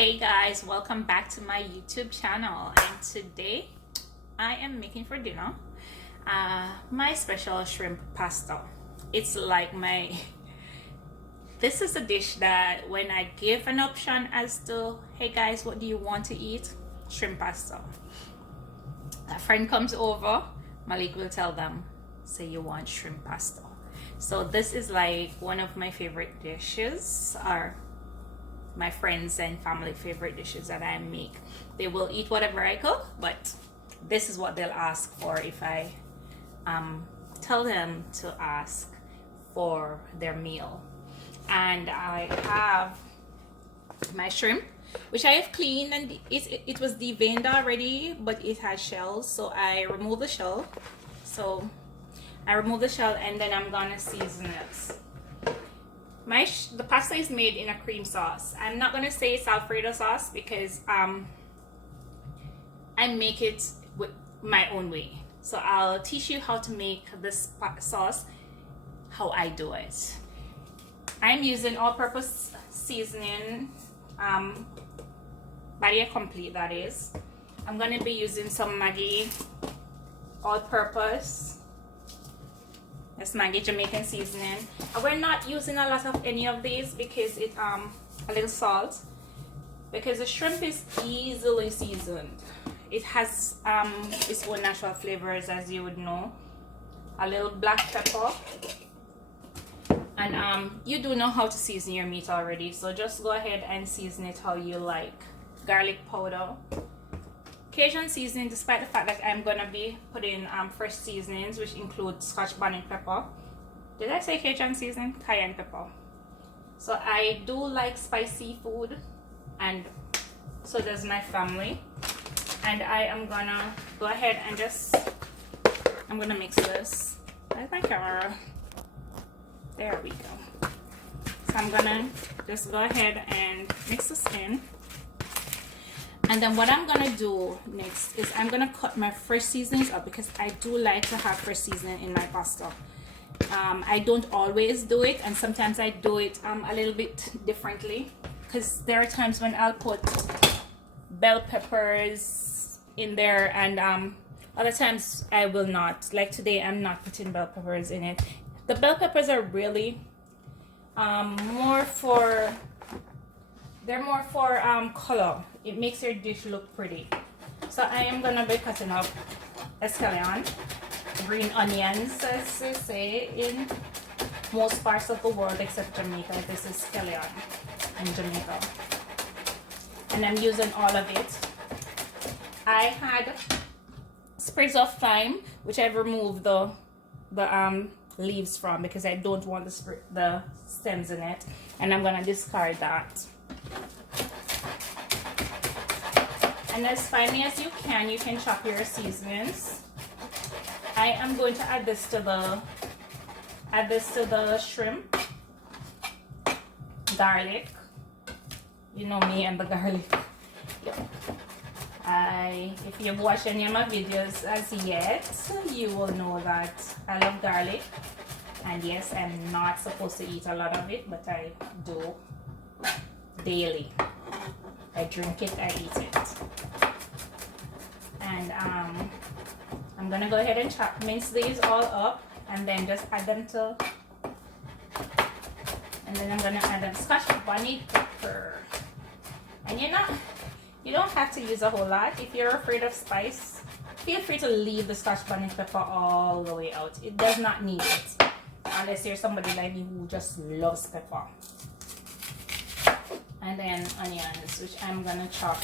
Hey guys, welcome back to my YouTube channel, and today I am making for dinner my special shrimp pasta. It's like this is a dish that when I give an option as to, hey guys, what do you want to eat? Shrimp pasta. A friend comes over, Malik will tell them, say you want shrimp pasta. So this is like one of my favorite dishes, or my friends and family favorite dishes that I make. They will eat whatever I cook, but this is what they'll ask for if I tell them to ask for their meal. And I have my shrimp, which I have cleaned, and it was deveined already, but it had shells, so I remove the shell. So I remove the shell and then I'm gonna season it. The pasta is made in a cream sauce. I'm not gonna say it's Alfredo sauce because I make it with my own way. So I'll teach you how to make this sauce, how I do it. I'm using all-purpose seasoning, barrier complete, that is. I'm gonna be using some Maggi all-purpose. That's Maggi Jamaican seasoning. We're not using a lot of any of these because it a little salt, because the shrimp is easily seasoned. It has its own natural flavors, as you would know. A little black pepper, and you do know how to season your meat already, so just go ahead and season it how you like. Garlic powder, Cajun seasoning, despite the fact that I'm gonna be putting fresh seasonings, which include scotch bonnet pepper. Did I say Cajun seasoning? Cayenne pepper. So I do like spicy food, and so does my family. And I am gonna go ahead and I'm gonna mix this. Where's my camera? There we go. So I'm gonna just go ahead and mix this in. And then what I'm gonna do next is I'm gonna cut my fresh seasonings up, because I do like to have fresh seasoning in my pasta. I don't always do it, and sometimes I do it a little bit differently, because there are times when I'll put bell peppers in there, and other times I will not. Like today, I'm not putting bell peppers in it. The bell peppers are really more for color. It makes your dish look pretty. So I am gonna be cutting up escallion, green onions, as they say in most parts of the world except Jamaica. This is scallion in Jamaica, and I'm using all of it. I had sprigs of thyme, which I've removed the leaves from, because I don't want the stems in it, and I'm gonna discard that. And as finely as you can chop your seasonings. I am going to add this to the shrimp, garlic. You know me and the garlic. If you've watched any of my videos as yet, you will know that I love garlic. And yes, I'm not supposed to eat a lot of it, but I do daily. I drink it, I eat it. And I'm gonna go ahead and mince these all up, and then just add them to, and then I'm gonna add them scotch bonnet pepper. And you don't have to use a whole lot. If you're afraid of spice, feel free to leave the scotch bonnet pepper all the way out. It does not need it, unless you're somebody like me who just loves pepper. And then onions, which I'm gonna chop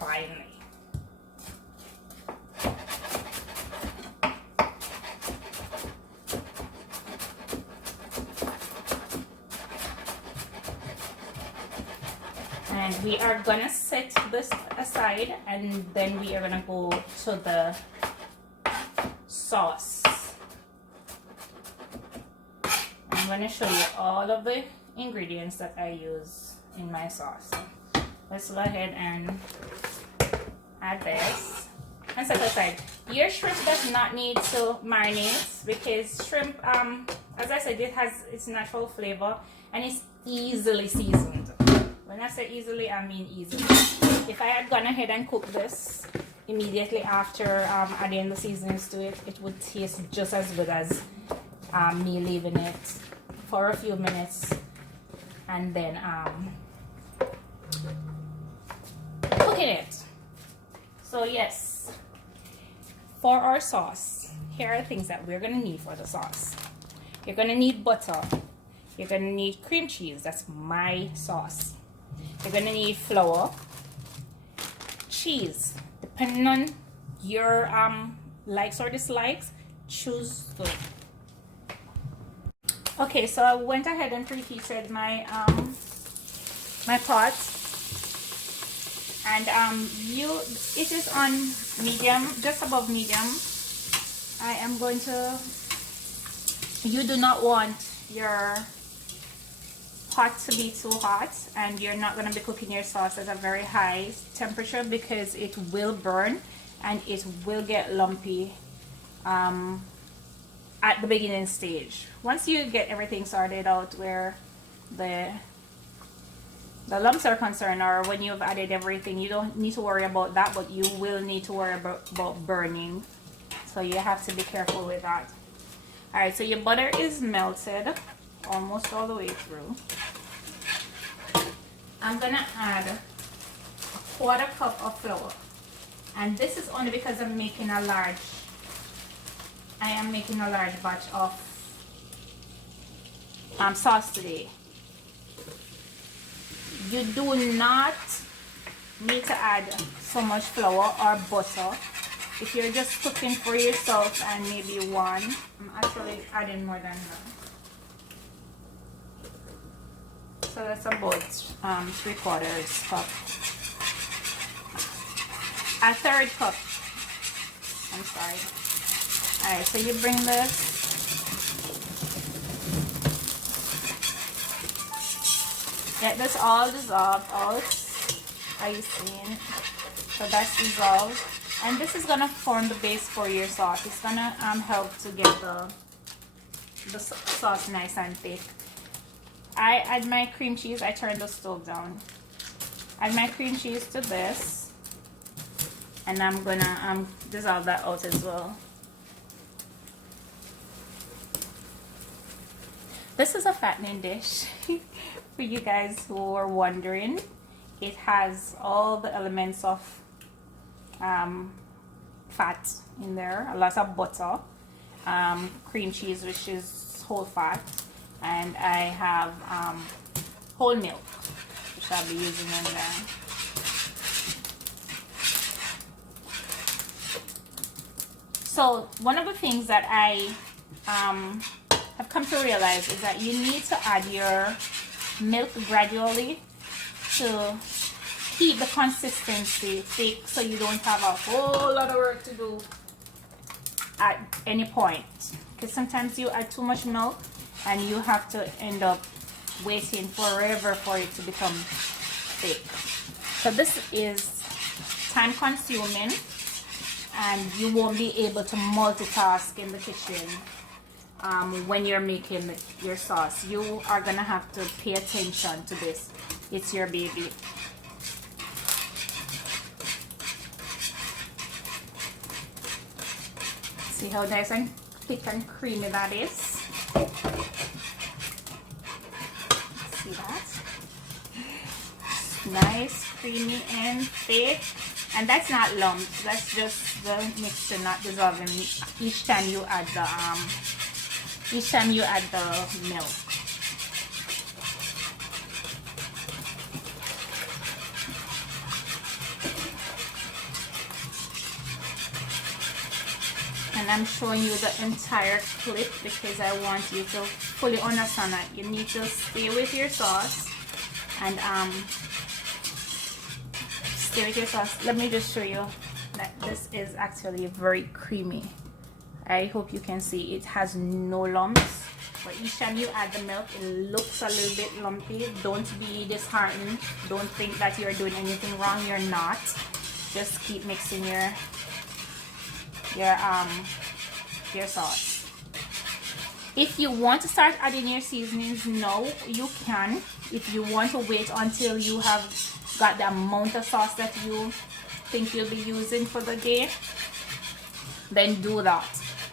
finely. And we are gonna set this aside, and then we are gonna go to the sauce. I'm gonna show you all of the ingredients that I use in my sauce. So let's go ahead and add this and set aside. Your shrimp does not need to marinate, because shrimp, as I said, it has its natural flavor and it's easily seasoned. When I say easily, I mean easily. If I had gone ahead and cooked this immediately after adding the seasonings to it, it would taste just as good as me leaving it for a few minutes and then cooking it. So yes, for our sauce, here are things that we're gonna need for the sauce. You're gonna need butter. You're gonna need cream cheese. That's my sauce. You're gonna need flour, cheese. Depending on your likes or dislikes, choose the. Okay, so I went ahead and preheated my my pot, and it is on medium, just above medium. I am going to. You do not want your pot to be too hot, and you're not going to be cooking your sauce at a very high temperature because it will burn and it will get lumpy at the beginning stage. Once you get everything sorted out where the lumps are concerned, or when you've added everything, you don't need to worry about that, but you will need to worry about burning, so you have to be careful with that. All right, so your butter is melted almost all the way through. I'm gonna add a 1/4 cup of flour, and this is only because I am making a large batch of sauce today. You do not need to add so much flour or butter if you're just cooking for yourself and maybe one. I'm actually adding more than that. So that's about 3/4 cup. A 1/3 cup. I'm sorry. Alright, so you bring this. Get this all dissolved out. Are you seeing? So that's dissolved. And this is gonna form the base for your sauce. It's gonna help to get the sauce nice and thick. I add my cream cheese. I turn the stove down. Add my cream cheese to this, and I'm gonna dissolve that out as well. This is a fattening dish for you guys who are wondering. It has all the elements of fat in there, a lot of butter, cream cheese, which is whole fat, and I have whole milk, which I'll be using in there. So one of the things that I have come to realize is that you need to add your milk gradually to keep the consistency thick, so you don't have a whole lot of work to do at any point, because sometimes you add too much milk and you have to end up waiting forever for it to become thick. So this is time consuming, and you won't be able to multitask in the kitchen when you're making your sauce. You are gonna have to pay attention to this. It's your baby. See how nice and thick and creamy that is? See that? Nice, creamy and thick. And that's not lumps, that's just the mixture not dissolving each time you add the milk. And I'm showing you the entire clip because I want you to fully understand that you need to stay with your sauce and stay with your sauce. Let me just show you that this is actually very creamy. I hope you can see it has no lumps, but each time you add the milk it looks a little bit lumpy. Don't be disheartened. Don't think that you're doing anything wrong. You're not. Just keep mixing your sauce. If you want to start adding your seasonings now, you can. If you want to wait until you have got the amount of sauce that you think you'll be using for the day, then do that.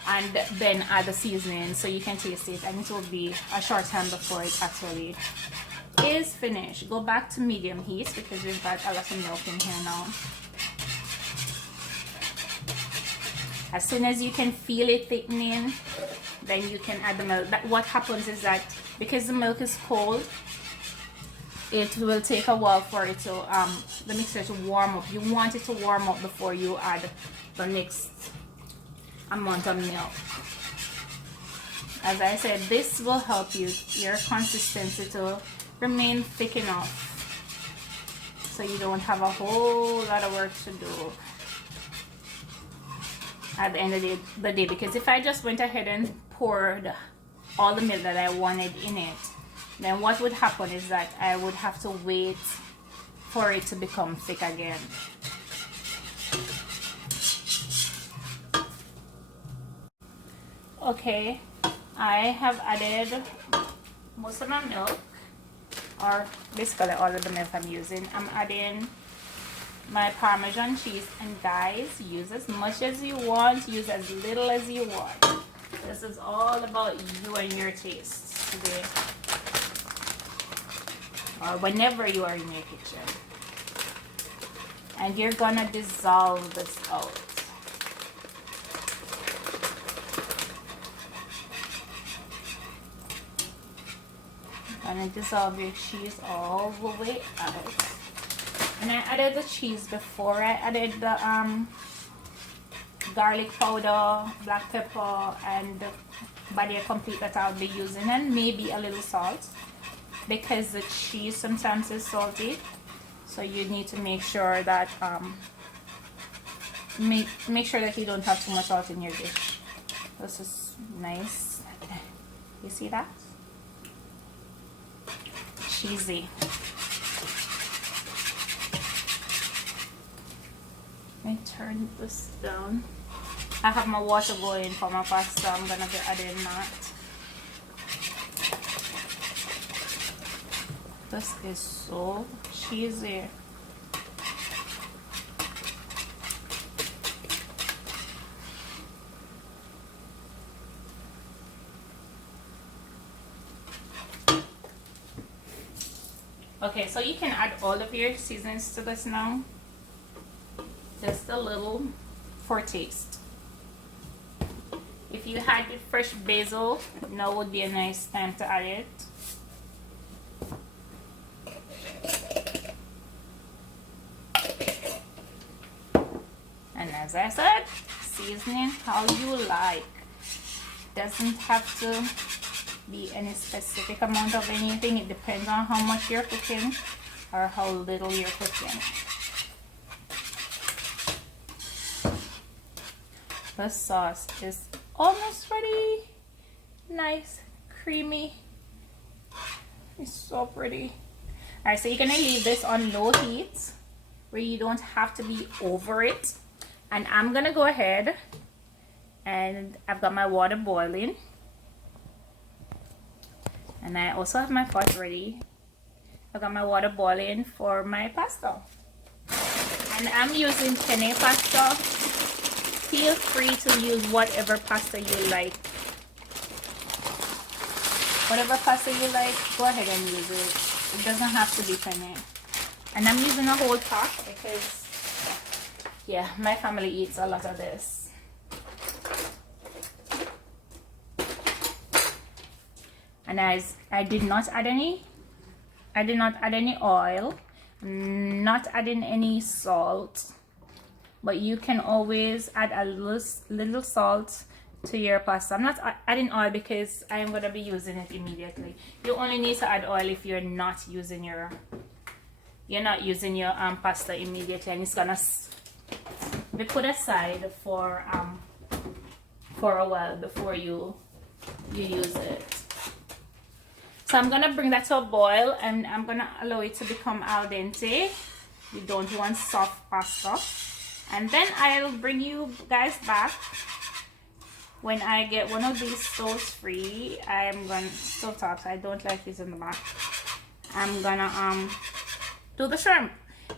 And then add the seasoning so you can taste it, and it will be a short time before it actually is finished. Go back to medium heat because we've got a lot of milk in here now. As soon as you can feel it thickening, then you can add the milk. What happens is that because the milk is cold, it will take a while for it to the mixture to warm up. You want it to warm up before you add the next amount of milk. As I said, this will help your consistency to remain thick enough so you don't have a whole lot of work to do at the end of the day. Because if I just went ahead and poured all the milk that I wanted in it, then what would happen is that I would have to wait for it to become thick again. Okay, I have added most of my milk, or basically all of the milk I'm using. I'm adding my Parmesan cheese, and guys, use as much as you want, use as little as you want. This is all about you and your tastes today, or whenever you are in your kitchen. And you're gonna dissolve this out. Gonna dissolve your cheese all the way out. And I added the cheese before I added the garlic powder, black pepper, and the body complete that I'll be using, and maybe a little salt, because the cheese sometimes is salty, so you need to make sure that make sure that you don't have too much salt in your dish. This is nice. You see that? Cheesy. Let me turn this down. I have my water boiling for my pasta. I'm gonna be adding that. This is so cheesy. Okay, so you can add all of your seasonings to this now. Just a little for taste. If you had fresh basil, now would be a nice time to add it. And as I said, seasoning how you like. Doesn't have to be any specific amount of anything. It depends on how much you're cooking or how little you're cooking. The sauce is almost ready. Nice, creamy. It's so pretty. All right, so you're gonna leave this on low heat where you don't have to be over it. And I'm gonna go ahead, and I've got my water boiling, and I also have my pot ready. I've got my water boiling for my pasta, and I'm using penne pasta. Feel free to use whatever pasta you like. Whatever pasta you like, go ahead and use it. It doesn't have to be penne. And I'm using a whole pot because, yeah, my family eats a lot of this. And as I did not add any oil, not adding any salt. But you can always add a little salt to your pasta. I'm not adding oil because I'm going to be using it immediately. You only need to add oil if you're not using your pasta immediately, and it's gonna be put aside for a while before you use it. So I'm gonna bring that to a boil, and I'm gonna allow it to become al dente. You don't want soft pasta. And then I'll bring you guys back when I get one of these stoves free, I'm gonna stove tops. I don't like these in the back. I'm gonna do the shrimp,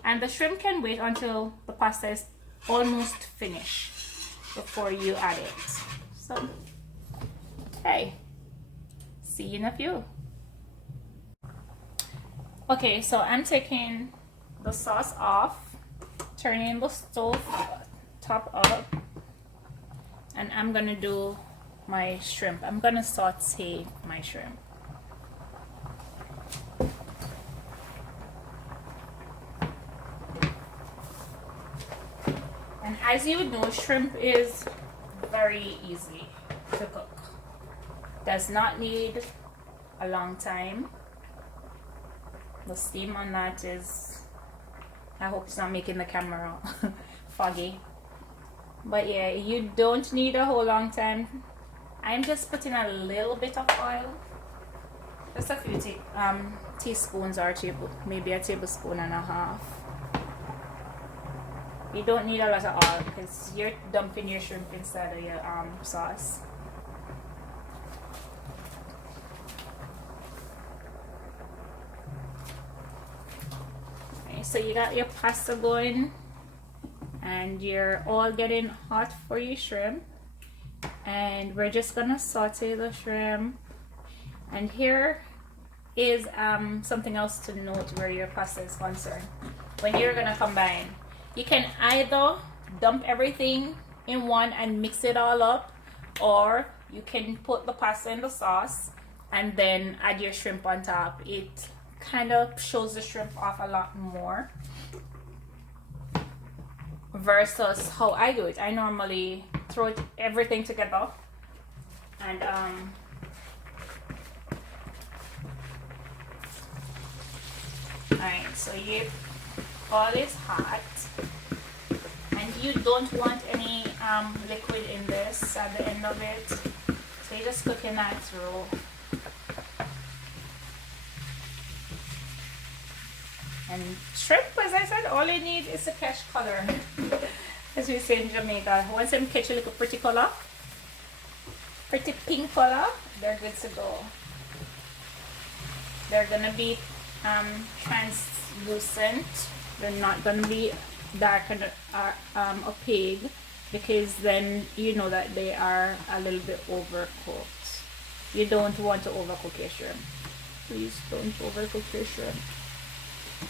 and the shrimp can wait until the pasta is almost finished before you add it. So, okay, see you in a few. Okay, so I'm taking the sauce off, turning the stove top up, and I'm gonna do my shrimp. I'm gonna saute my shrimp. And as you know, shrimp is very easy to cook. Does not need a long time. The steam on that is, I hope it's not making the camera foggy. But yeah, you don't need a whole long time. I'm just putting a little bit of oil, just a few teaspoons or maybe a tablespoon and a half. You don't need a lot of oil because you're dumping your shrimp inside of your sauce. Okay, so you got your pasta going, and you're all getting hot for your shrimp, and we're just gonna saute the shrimp. And here is something else to note where your pasta is concerned. When you're gonna combine, you can either dump everything in one and mix it all up, or you can put the pasta in the sauce and then add your shrimp on top. It kind of shows the shrimp off a lot more versus how I do it. I normally throw everything together and alright, so all is hot, and you don't want any liquid in this at the end of it, so you're just cooking that through. And shrimp, as I said, all you need is a catch color, as we say in Jamaica. Once them catch a little pretty color, pretty pink color, they're good to go. They're gonna be translucent. They're not gonna be dark and opaque, because then you know that they are a little bit overcooked. You don't want to overcook your shrimp. Please don't overcook your shrimp.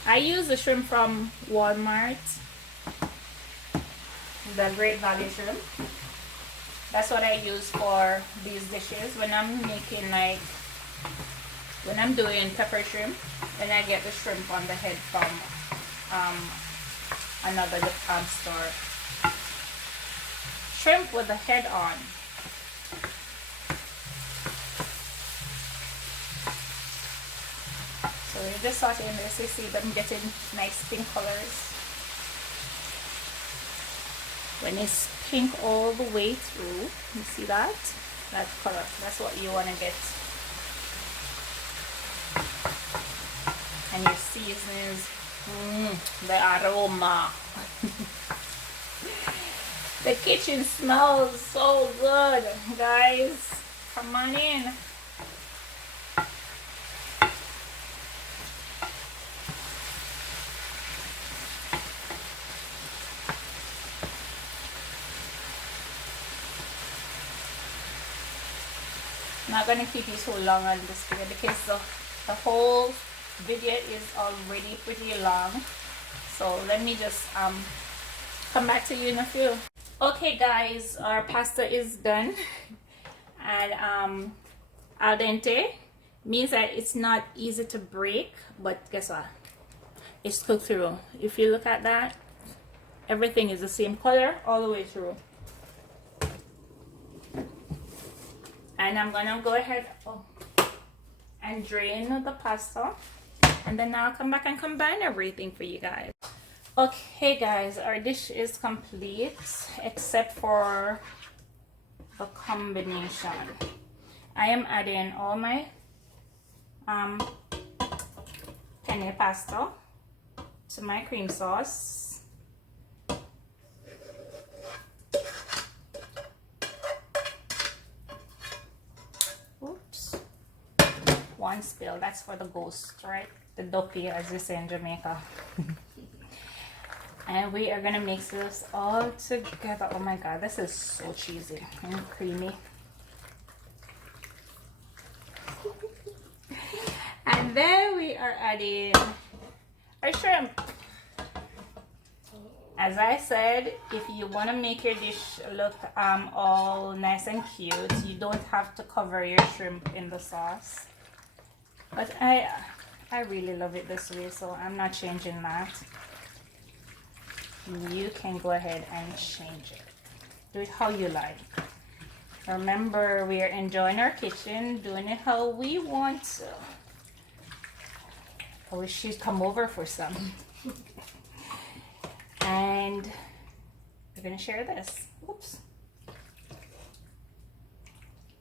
I use the shrimp from Walmart, the Great Value shrimp. That's what I use for these dishes when I'm making, like, when I'm doing pepper shrimp, then I get the shrimp on the head from another store. Shrimp with the head on. So you just saute in this, you see them getting nice pink colors. When it's pink all the way through, you see that? That color, that's what you want to get. And your seasonings, the aroma. The kitchen smells so good, guys. Come on in. I'm not gonna keep you so long on this video because the whole video is already pretty long. So let me just come back to you in a few. Okay guys, our pasta is done, and al dente means that it's not easy to break, but guess what, it's cooked through. If you look at that, everything is the same color all the way through. And I'm gonna go ahead and drain the pasta, and then I'll come back and combine everything for you guys. Okay guys, our dish is complete except for the combination. I am adding all my penne pasta to my cream sauce. 1 spill. That's for the ghost, right? The dopey, as we say in Jamaica. And we are gonna mix this all together. Oh my god, this is so cheesy and creamy. And then we are adding our shrimp. As I said, if you want to make your dish look all nice and cute, you don't have to cover your shrimp in the sauce. But I really love it this way, so I'm not changing that. You can go ahead and change it. Do it how you like. Remember, we are enjoying our kitchen, doing it how we want to. I wish she'd come over for some. And we're gonna share this. Oops.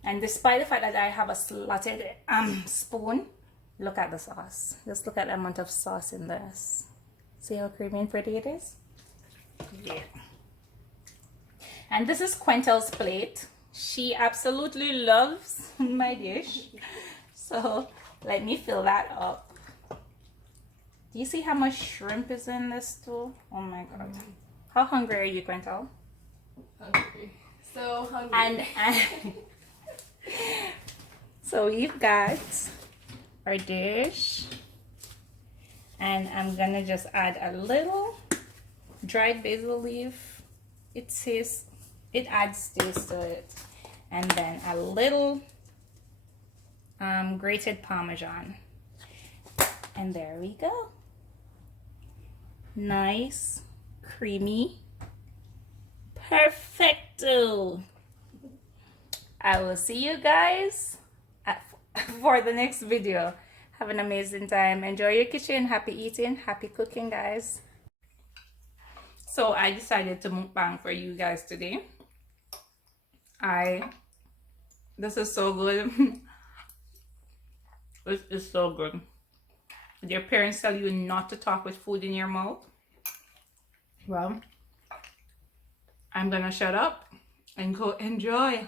And despite the fact that I have a slotted spoon, look at the sauce. Just look at the amount of sauce in this. See how creamy and pretty it is? Yeah. And this is Quentel's plate. She absolutely loves my dish. So let me fill that up. Do you see how much shrimp is in this too? Oh my god. How hungry are you, Quentel? Hungry. So hungry. And so we've got our dish. And I'm gonna just add a little dried basil leaf. It adds taste to it. And then a little grated Parmesan. And there we go. Nice, creamy, perfecto. I will see you guys for the next video. Have an amazing time. Enjoy your kitchen. Happy eating, happy cooking, guys. So I decided to mukbang for you guys today. This is so good. This is so good. Your parents tell you not to talk with food in your mouth. Well, I'm gonna shut up and go enjoy.